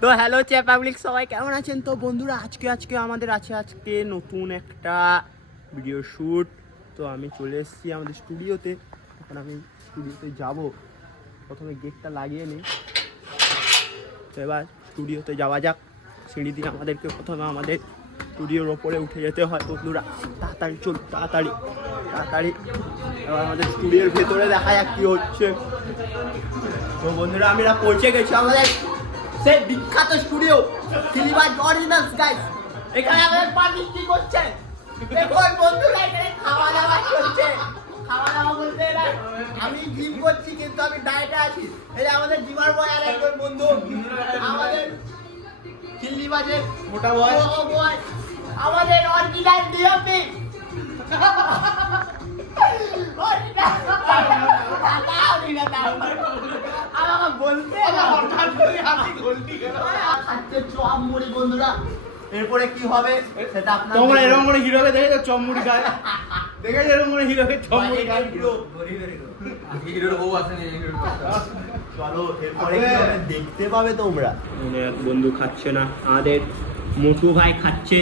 তো hello চ্যা public, সবাই কেমন আছেন? তো বন্ধুরা, আজকে আজকে আমাদের আছে, আজকে নতুন একটা ভিডিও শ্যুট তো আমি চলে এসেছি আমাদের স্টুডিওতে এখন আমি স্টুডিওতে যাব। প্রথমে গেটটা লাগিয়ে নিই তো এবার স্টুডিওতে যাওয়া যাক। সিঁড়ি দিয়ে আমাদেরকে প্রথমে আমাদের স্টুডিওর ওপরে উঠে যেতে হয়। বন্ধুরা, তাড়াতাড়ি চল, তাড়াতাড়ি তাড়াতাড়ি। এবার আমাদের স্টুডিওর ভেতরে দেখা যাক কী হচ্ছে। তো বন্ধুরা, আমরা পৌঁছে গেছি আমাদের সেই বিখ্যাত স্টুডিও সিলিভার অরিজিনাল গাইস এখানে আমাদের পার্টি কি করছে? দেখুন বন্ধুরা, এখানে খাওয়া দাওয়া চলছে। খাওয়া দাওয়া বলতে আমি জিম করছি, কিন্তু আমি ডায়েটে আছি। এই আমাদের জিমার বয় আর একজন বন্ধু। আমাদের চিল্লি মোটা বয় বয় আমাদের অরিজিনাল ডিওপি আমাকে বলতে খাচ্ছে চপ মুড়ি বন্ধুরা। এরপরে কি হবে সেটা আপনার তোমরা এরকম করে হিরোকে দেখে চমড়ি খায়? দেখে এরকম করে হিরোকে চমড়ি খায়? হিরোর বউ আসেনি চলো এরপরে দেখতে পাবে তোমরা। এক বন্ধু খাচ্ছে না আমাদের মোটু ভাই খাচ্ছে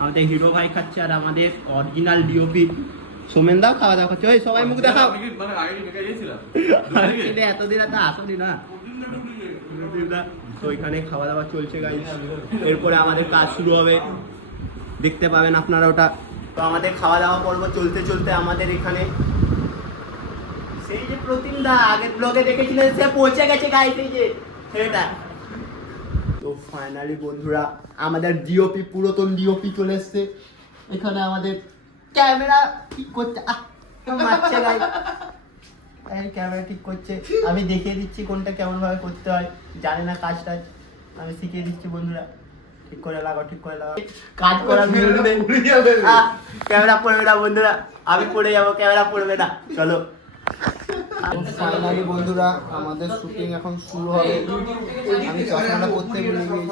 আমাদের হিরো ভাই খাচ্ছে আর আমাদের অরিজিনাল ডিওপি সোমেন দাও খাওয়া দাওয়া খাচ্ছে ওই সবাই মুখ দেখাও। মানে এতদিন এত আসনি না। তো এখানে খাওয়া দাওয়া চলছে গাই এরপরে আমাদের কাজ শুরু হবে। দেখতে পাবেন আপনারা ওটা। তো আমাদের খাওয়া দাওয়া পর্ব চলতে চলতে আমাদের এখানে সেই যে প্রতিম দা আগের ব্লগে দেখেছিলেন, সে পৌঁছে গেছে গাই সেই যে সেটা তো ফাইনালি বন্ধুরা, আমাদের ডিওপি পুরাতন ডিওপি চলে এসছে। এখানে আমাদের ক্যামেরা ঠিক আহ, মারছে গাই ক্যামেরা ঠিক করছে। আমি দেখিয়ে দিচ্ছি কোনটা কেমন ভাবে করতে হয়। জানে না কাজ টাজ। আমি শিখিয়ে দিচ্ছি বন্ধুরা। ঠিক করে লাগাও ঠিক করে লাগাও। কাজ করা ক্যামেরা পড়বে না বন্ধুরা। আমি পড়ে যাব ক্যামেরা পড়বে না। চলো। ফাইনালি বন্ধুরা আমাদের শুটিং এখন শুরু হবে। আমি চশমাটা করতে ভুলে গিয়েছি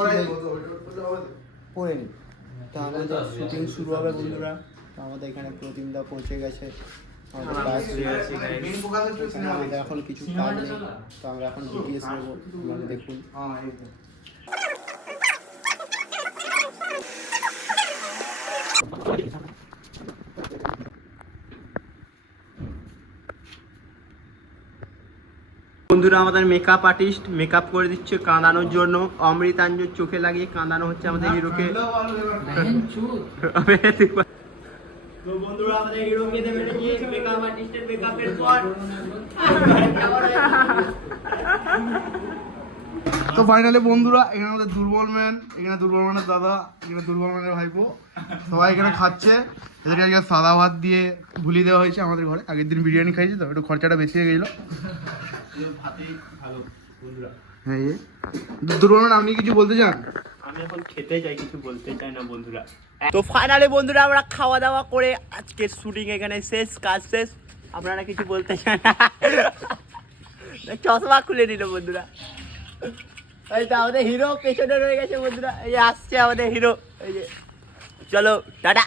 পরে নি তো আমাদের শুটিং শুরু হবে বন্ধুরা। আমাদের এখানে প্রতিমদা পৌঁছে গেছে। আমাদের কাজ শুরু হয়েছে এখানে আমাদের এখন কিছু কাজ নেই তো আমরা এখন ডিটিএস নেব আপনারা দেখুন বন্ধুরা আমাদের মেকআপ আর্টিস্ট মেকআপ করে দিচ্ছে কাঁদানোর জন্য। অমৃতাঞ্জুর চোখে লাগিয়ে কাঁদানো হচ্ছে আমাদের হিরোকে। তো বন্ধুরা আমাদের হিরোকে দেবে মেকআপ আর্টিস্টের মেকআপের পর। তো ফাইনালি বন্ধুরা এখানে আমাদের দুর্বল ম্যান এখানে দুর্বল ম্যানের দাদা এখানে দুর্বল ম্যানের ভাইপো। সবাই এখানে খাচ্ছে। এদেরকে আজকে সাদা ভাত দিয়ে ভুলি দেওয়া হয়েছে আমাদের ঘরে। আগের দিন বিরিয়ানি খাইছি তো একটু খরচাটা বেশি হয়ে গেলো। হ্যাঁ দুর্বল ম্যান আপনি কিছু বলতে চান? আমি এখন খেতে কিছু বলতে চাই না, বন্ধুরা। তো ফাইনালি বন্ধুরা, আমরা খাওয়া দাওয়া করে আজকের শুটিং এখানে শেষ, কাজ শেষ। আপনারা কিছু বলতে চান? চশমা খুলে নিল, বন্ধুরা। তো আমাদের হিরো পেছনে রয়ে গেছে, বন্ধুরা। এই যে আসছে আমাদের হিরো এই যে, চলো, টাটা।